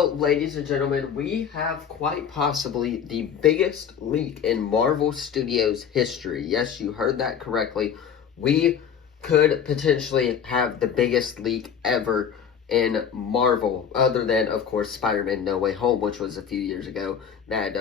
Well, ladies and gentlemen, we have quite possibly the biggest leak in Marvel Studios history. Yes, you heard that correctly. We could potentially have the biggest leak ever in Marvel, other than, of course, Spider-Man No Way Home, which was a few years ago, that,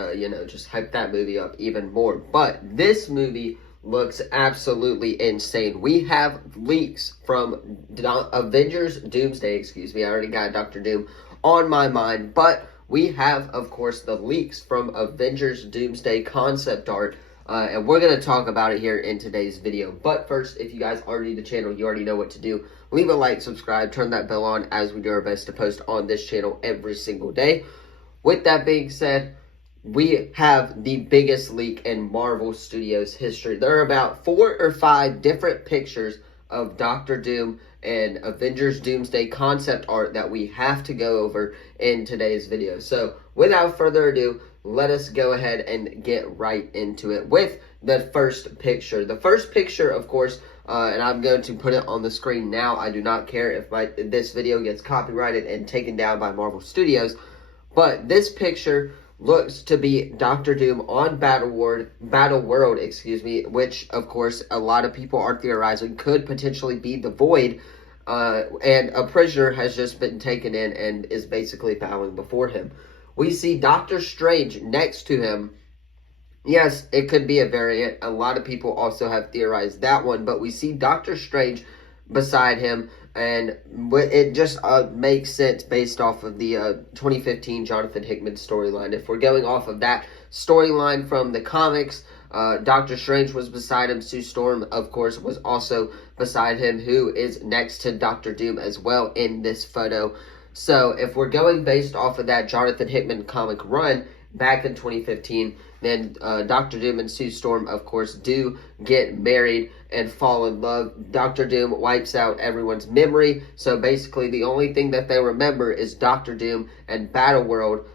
just hyped that movie up even more. But this movie looks absolutely insane. We have leaks from Avengers Doomsday, I already got Dr. Doom on my mind, but we have, of course, the leaks from Avengers Doomsday concept art, and we're going to talk about it here in today's video. But first, if you guys are new to the channel, you already know what to do. Leave a like, subscribe, turn that bell on, as we do our best to post on this channel every single day. With that being said, we have the biggest leak in Marvel Studios history. There are about 4 or 5 different pictures of Doctor Doom and Avengers Doomsday concept art that we have to go over in today's video. So without further ado, let us go ahead and get right into it with the first picture. The first picture, of course, and I'm going to put it on the screen now. I do not care if this video gets copyrighted and taken down by Marvel Studios, but this picture looks to be Doctor Doom on Battle World, which, of course, a lot of people are theorizing could potentially be the Void, and a prisoner has just been taken in and is basically bowing before him. We see Doctor Strange next to him. Yes, it could be a variant. A lot of people also have theorized that one, but we see Doctor Strange beside him, and it just makes sense based off of the 2015 Jonathan Hickman storyline. If we're going off of that storyline from the comics, Doctor Strange was beside him. Sue Storm, of course, was also beside him, who is next to Doctor Doom as well in this photo. So if we're going based off of that Jonathan Hickman comic run back in 2015, then Doctor Doom and Sue Storm, of course, do get married and fall in love. Doctor Doom wipes out everyone's memory, so basically the only thing that they remember is Doctor Doom and Battleworld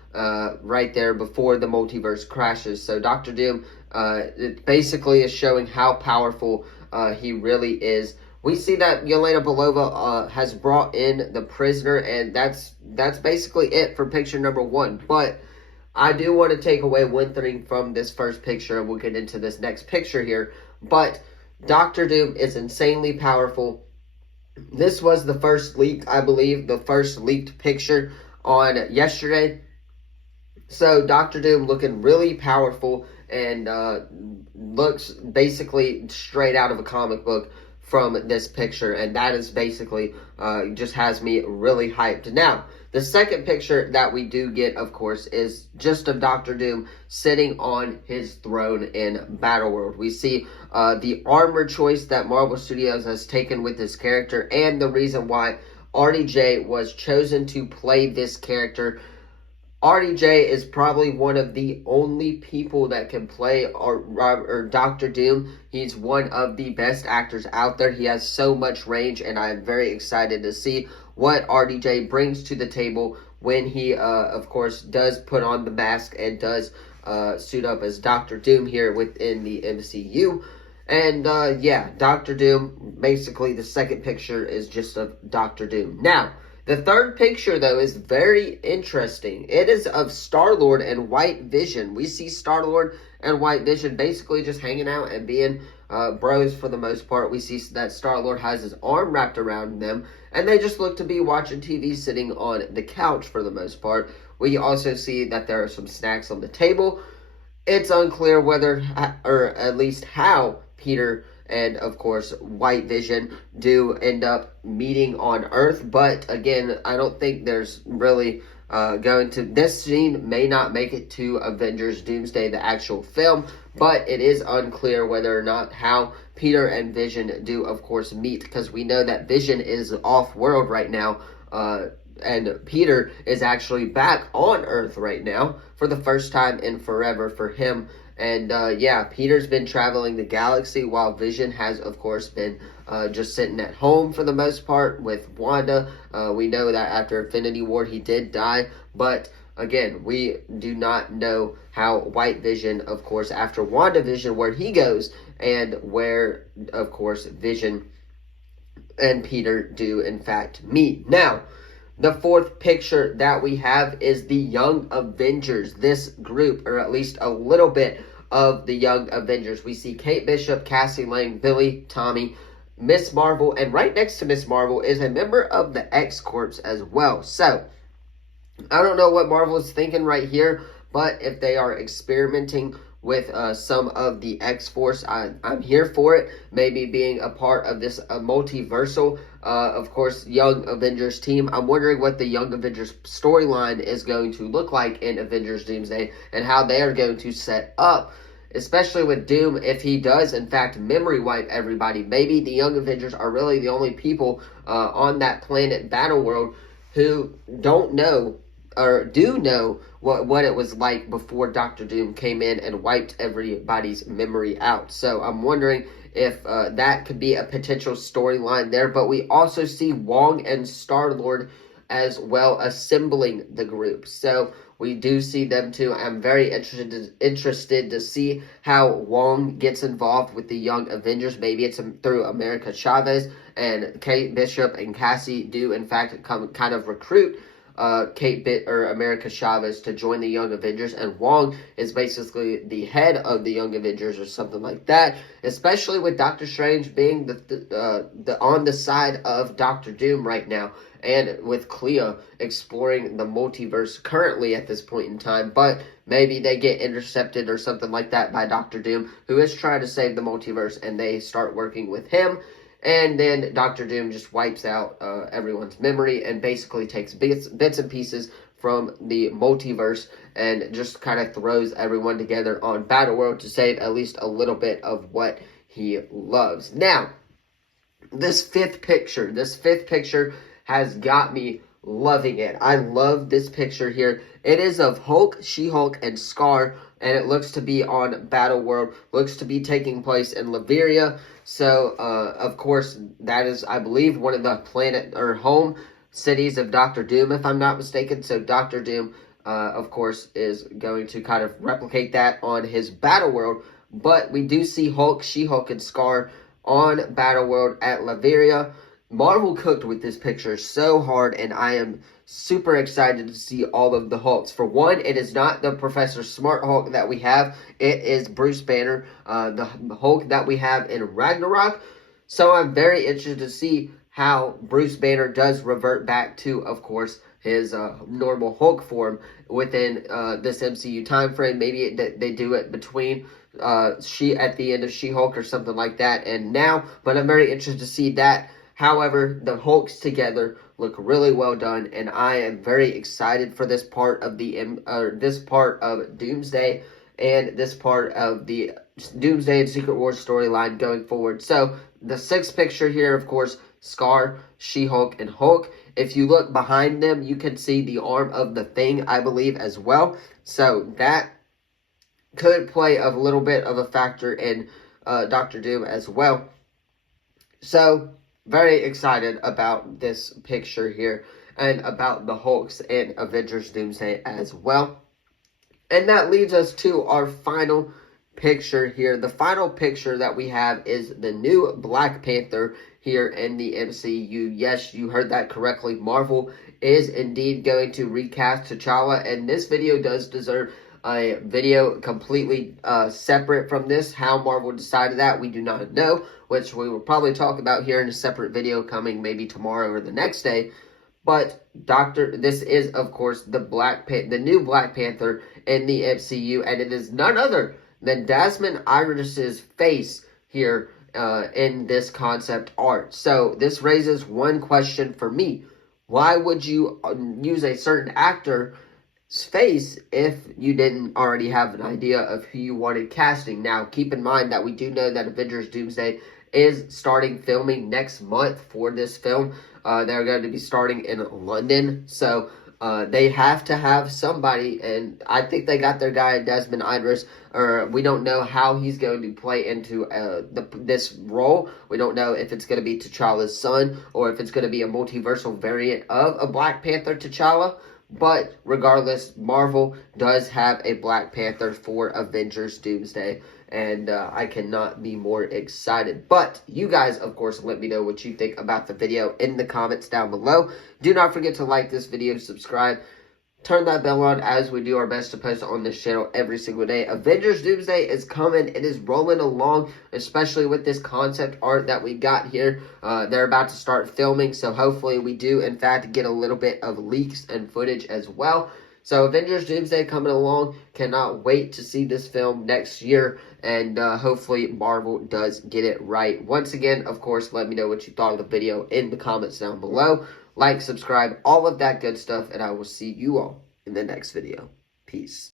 right there before the multiverse crashes. So Doctor Doom it basically is showing how powerful he really is. We see that Yelena Belova has brought in the prisoner, and that's basically it for picture number 1. But I do want to take away one thing from this first picture, and we'll get into this next picture here. But Doctor Doom is insanely powerful. This was the first leak, I believe, the first leaked picture on yesterday. So Doctor Doom looking really powerful and looks basically straight out of a comic book from this picture, and that is basically just has me really hyped. Now, the second picture that we do get, of course, is just of Doctor Doom sitting on his throne in Battleworld. We see the armor choice that Marvel Studios has taken with this character, and the reason why RDJ was chosen to play this character. RDJ is probably one of the only people that can play or Doctor Doom. He's one of the best actors out there. He has so much range, and I'm very excited to see what RDJ brings to the table when he, of course, does put on the mask and does suit up as Doctor Doom here within the MCU. And, yeah, Doctor Doom, basically the second picture is just of Doctor Doom. Now, the third picture, though, is very interesting. It is of Star-Lord and White Vision. We see Star-Lord and White Vision basically just hanging out and being bros for the most part. We see that Star-Lord has his arm wrapped around them, and they just look to be watching TV sitting on the couch for the most part. We also see that there are some snacks on the table. It's unclear whether, or at least how, Peter and, of course, White Vision do end up meeting on Earth. But, again, I don't think there's really going to... This scene may not make it to Avengers Doomsday, the actual film, but it is unclear whether or not how Peter and Vision do, of course, meet, because we know that Vision is off-world right now, and Peter is actually back on Earth right now for the first time in forever for him. And, yeah, Peter's been traveling the galaxy while Vision has, of course, been just sitting at home for the most part with Wanda. We know that after Infinity War he did die, but, again, we do not know how White Vision, of course, after WandaVision, where he goes, and where, of course, Vision and Peter do, in fact, meet. Now, The fourth picture that we have is the Young Avengers. This group, or at least a little bit of the Young Avengers. We see Kate Bishop, Cassie Lang, Billy, Tommy, Miss Marvel, and right next to Miss Marvel is a member of the X-Corps as well. So, I don't know what Marvel is thinking right here, but if they are experimenting with some of the X-Force, I'm here for it. Maybe being a part of this multiversal, of course, Young Avengers team. I'm wondering what the Young Avengers storyline is going to look like in Avengers Doomsday and how they are going to set up, especially with Doom, if he does, in fact, memory wipe everybody. Maybe the Young Avengers are really the only people on that planet Battleworld who don't know or do know what it was like before Doctor Doom came in and wiped everybody's memory out. So I'm wondering if that could be a potential storyline there. But we also see Wong and Star-Lord as well assembling the group. So we do see them too. I'm very interested to see how Wong gets involved with the Young Avengers. Maybe it's through America Chavez, and Kate Bishop and Cassie do in fact kind of recruit America Chavez to join the Young Avengers, and Wong is basically the head of the Young Avengers or something like that, especially with Doctor Strange being the on the side of Doctor Doom right now, and with Clea exploring the multiverse currently at this point in time. But maybe they get intercepted or something like that by Doctor Doom, who is trying to save the multiverse, and they start working with him. And then Doctor Doom just wipes out everyone's memory and basically takes bits and pieces from the multiverse and just kind of throws everyone together on Battleworld to save at least a little bit of what he loves. Now, this fifth picture has got me loving it. I love this picture here. It is of Hulk, She-Hulk, and Scar, and it looks to be on Battleworld. Looks to be taking place in Latveria. So, of course, that is, I believe, one of the planet or home cities of Doctor Doom, if I'm not mistaken. So, Doctor Doom, of course, is going to kind of replicate that on his Battleworld. But we do see Hulk, She-Hulk, and Scar on Battleworld at Latveria. Marvel cooked with this picture so hard, and I am super excited to see all of the Hulks. For one, it is not the Professor Smart Hulk that we have. It is Bruce Banner, the Hulk that we have in Ragnarok. So I'm very interested to see how Bruce Banner does revert back to, of course, his normal Hulk form within this MCU time frame. Maybe they do it between at the end of She-Hulk or something like that and now. But I'm very interested to see that. However, the Hulks together look really well done, and I am very excited for this part of Doomsday and this part of the Doomsday and Secret Wars storyline going forward. So the sixth picture here, of course, Scar, She-Hulk, and Hulk. If you look behind them, you can see the arm of the Thing, I believe, as well. So that could play a little bit of a factor in Doctor Doom as well. So very excited about this picture here and about the Hulks in Avengers Doomsday as well. And that leads us to our final picture here. The final picture that we have is the new Black Panther here in the MCU. Yes, you heard that correctly. Marvel is indeed going to recast T'Challa, and this video does deserve a video completely separate from this. How Marvel decided that, we do not know, which we will probably talk about here in a separate video coming maybe tomorrow or the next day. But this is, of course, the new Black Panther in the MCU, and it is none other than Desmond Iris's face here in this concept art. So this raises one question for me. Why would you use a certain actor's face if you didn't already have an idea of who you wanted casting? Now, keep in mind that we do know that Avengers Doomsday is starting filming next month for this film. They're going to be starting in London, so they have to have somebody, and I think they got their guy, Desmond Idris. We don't know how he's going to play into this role. We don't know if it's going to be T'Challa's son or if it's going to be a multiversal variant of a Black Panther T'Challa. But regardless, Marvel does have a Black Panther for Avengers Doomsday, and I cannot be more excited. But you guys, of course, let me know what you think about the video in the comments down below. Do not forget to like this video, subscribe, turn that bell on, as we do our best to post on this channel every single day. Avengers Doomsday is coming. It is rolling along, especially with this concept art that we got here. They're about to start filming, so hopefully we do, in fact, get a little bit of leaks and footage as well. So Avengers Doomsday coming along. Cannot wait to see this film next year, and hopefully Marvel does get it right. Once again, of course, let me know what you thought of the video in the comments down below. Like, subscribe, all of that good stuff, and I will see you all in the next video. Peace.